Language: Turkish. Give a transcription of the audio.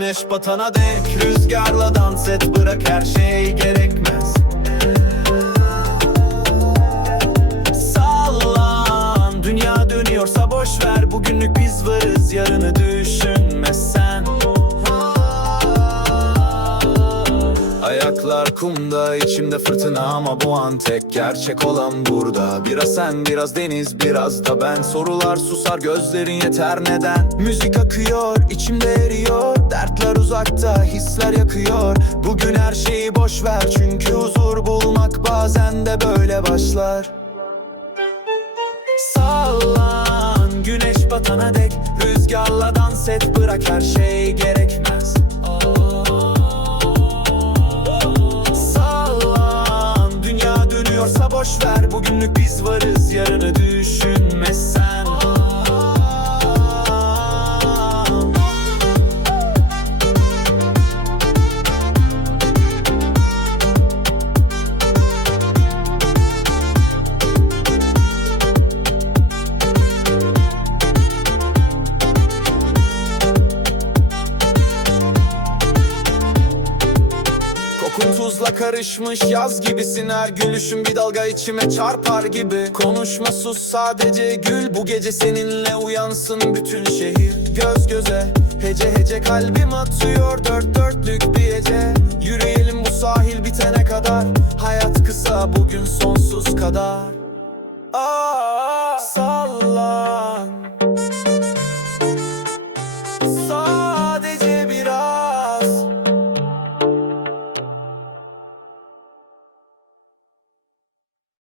batana dek Rüzgarla dans et bırak her şey gerekmez. Sallan Dünya dönüyorsa boş ver Bugünlük biz varız yarını düşünme sen Ayaklar kumda içimde fırtına ama bu an tek gerçek olan burada. Biraz sen biraz deniz biraz da ben. Sorular susar gözlerin yeter neden? Müzik akıyor içimde eriyor yakıyor Bugün her şeyi boş ver çünkü huzur bulmak bazen de böyle başlar. Sallan güneş batana dek Rüzgarla dans et bırak her şey gerekmez. Sallan dünya dönüyorsa boş ver Bugünlük biz varız Kokun tuzla karışmış yaz gibisin. Her gülüşün bir dalga içime çarpar gibi. Konuşma sus sadece gül. Bu gece seninle uyansın bütün şehir. Göz göze hece hece kalbim atıyor. Dört dörtlük bir gece. Yürüyelim bu sahil bitene kadar. Hayat kısa bugün sonsuz kadar. Aa,